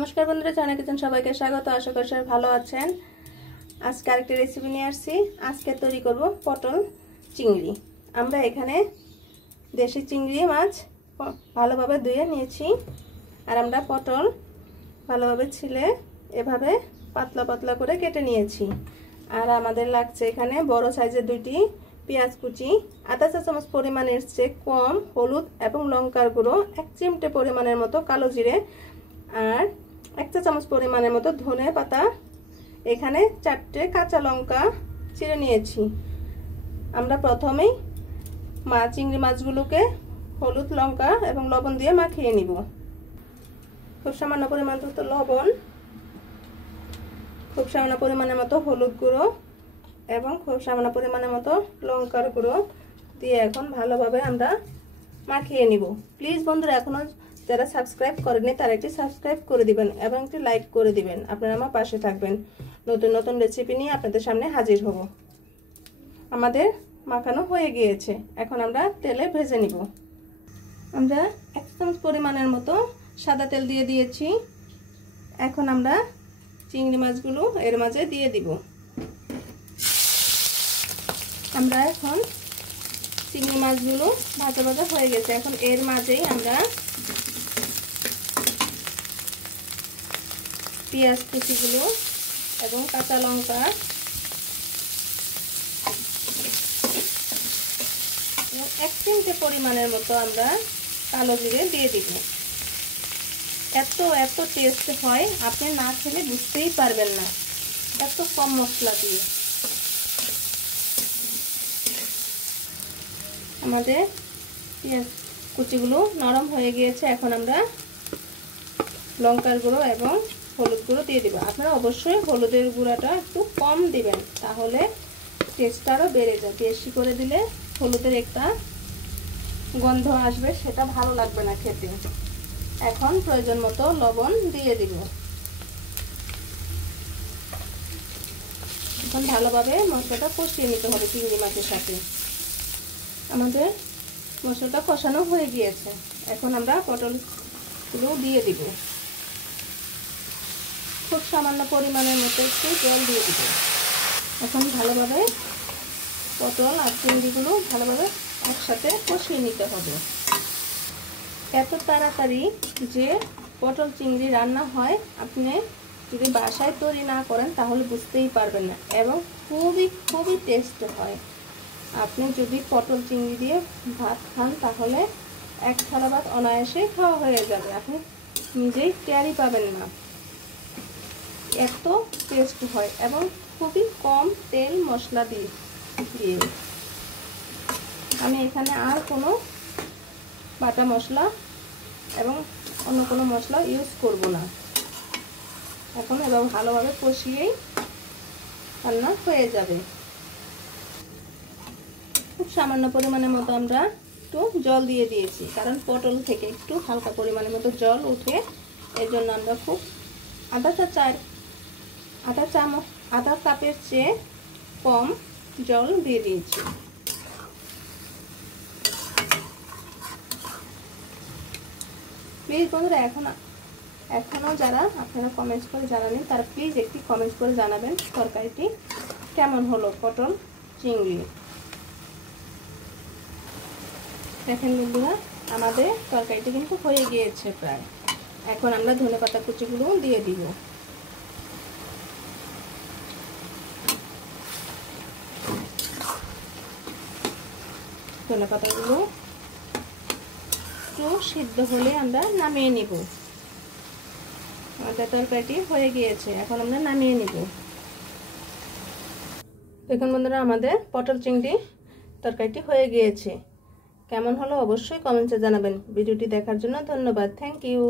নমস্কার বন্ধুরা, China kitchen সবাইকে স্বাগত। আশা করি সবাই ভালো আছেন। আজকে আরেকটি রেসিপি নিয়ে আসছি। আজকে তৈরি করব পটল চিংড়ি। আমরা এখানে দেশি চিংড়ি মাছ ভালোভাবে ধুয়ে নিয়েছি, আর আমরা পটল ভালোভাবে ছিলে এভাবে পাতলা পাতলা করে কেটে নিয়েছি। আর আমাদের লাগছে এখানে বড় সাইজের 2টি পেঁয়াজ কুচি, আধা চা চামচ পরিমাণের চেয়ে কম হলুদ এবং লঙ্কার গুঁড়ো, 1 চিমটে পরিমাণের মতো কালো জিরে, আর 1 চা চামচ পরিমাণের মতো ধনে পাতা। এখানে 4টে কাঁচা লঙ্কা চিড়ে নিয়েছি। আমরা প্রথমেই চিংড়ি মাছগুলোকে হলুদ, লঙ্কা এবং লবণ দিয়ে মাখিয়ে নিব। খুব সামান্য পরিমাণ মতো লবণ, খুব সামান্য পরিমাণের মতো হলুদ গুঁড়ো এবং খুব সামান্য পরিমাণের মতো লঙ্কার গুঁড়ো দিয়ে এখন ভালোভাবে আমরা মাখিয়ে নিব। প্লিজ বন্ধুরা, এখনো যারা সাবস্ক্রাইব করেননি তারা একটি সাবস্ক্রাইব করে দিবেন এবং একটি লাইক করে দিবেন। আপনারা আমার পাশে থাকবেন। নতুন নতুন রেসিপি নিয়ে আপনাদের সামনে হাজির হব। আমাদের মাখানো হয়ে গিয়েছে, এখন আমরা তেলে ভেজে নিব। আমরা 1 চামচ পরিমাণের মতো সাদা তেল দিয়ে দিয়েছি। এখন আমরা চিংড়ি মাছগুলো এর মাঝে দিয়ে দিব। আমরা এখন চিংড়ি মাছগুলো ভাজা ভাজা হয়ে গেছে। এখন এর মাঝেই আমরা পেঁয়াজ কুচিগুলো এবং কাঁচা লঙ্কা এবং 1 চিমটে পরিমাণের মতো আমরা কালো জিরে দিয়ে দিব। এত টেস্ট হয়, আপনি না খেলে বুঝতেই পারবেন না, এত কম মশলা দিয়ে। আমাদের পেঁয়াজ কুচিগুলো নরম হয়ে গিয়েছে। এখন আমরা লঙ্কার গুঁড়ো এবং হলুদ গুঁড়ো দিয়ে দিব। আপনারা অবশ্যই হলুদের গুঁড়াটা একটু কম দিবেন, তাহলে টেস্টটা আরও বেড়ে যায়। বেশি করে দিলে হলুদের একটা গন্ধ আসবে, সেটা ভালো লাগবে না খেতে। এখন প্রয়োজন মতো লবণ দিয়ে দিব। এখন ভালোভাবে মশলাটা কষিয়ে নিতে হবে চিংড়ি মাছের সাথে। আমাদের মশলাটা কষানো হয়ে গিয়েছে। এখন আমরা পটলগুলো দিয়ে দিব। খুব সামান্য পরিমাণের মতো একটু জল দিয়ে দিব। এখন ভালোভাবে পটল আর চিংড়িগুলো ভালোভাবে একসাথে কষিয়ে নিতে হবে। এত তাড়াতাড়ি যে পটল চিংড়ি রান্না হয়, আপনি যদি বাসায় তৈরি না করেন তাহলে বুঝতেই পারবেন না, এবং খুবই টেস্ট হয়। আপনি যদি পটল চিংড়ি দিয়ে ভাত খান তাহলে 1 থালা ভাত অনায়াসে খাওয়া হয়ে যাবে, আপনি নিজেই টেরই পাবেন না। এত টেস্ট হয় এবং খুবই কম তেল মশলা দিয়ে। আমি এখানে আর কোনো বাটা মশলা এবং অন্য কোনো মশলা ইউজ করব না। এখন এবার ভালোভাবে কষিয়েই রান্না হয়ে যাবে। খুব সামান্য পরিমাণের মতো আমরা একটু জল দিয়ে দিয়েছি, কারণ পটল থেকে একটু হালকা পরিমাণের মতো জল উঠে, এর জন্য আমরা খুব আধা কাপের চেয়ে কম জল দিয়ে দিয়েছি। প্লিজ বন্ধুরা, এখনো যারা আপনারা কমেন্টস করে জানাবেন, তারা প্লিজ একটি কমেন্টস করে জানাবেন তরকারিটি কেমন হলো পটল চিংড়ি। দেখেন বন্ধুরা, আমাদের তরকারিটি কিন্তু হয়ে গিয়েছে প্রায়। এখন আমরা ধনেপাতা কুচিগুলো দিয়ে দিব। ধনেপাতাগুলো একটু সিদ্ধ হলে আমরা নামিয়ে নিব। আমাদের তরকারিটি হয়ে গিয়েছে, এখন আমরা নামিয়ে নিব। দেখুন বন্ধুরা, আমাদের পটল চিংড়ি তরকারিটি হয়ে গিয়েছে। কেমন হলো অবশ্যই কমেন্টে জানাবেন। ভিডিওটি দেখার জন্য ধন্যবাদ। Thank you.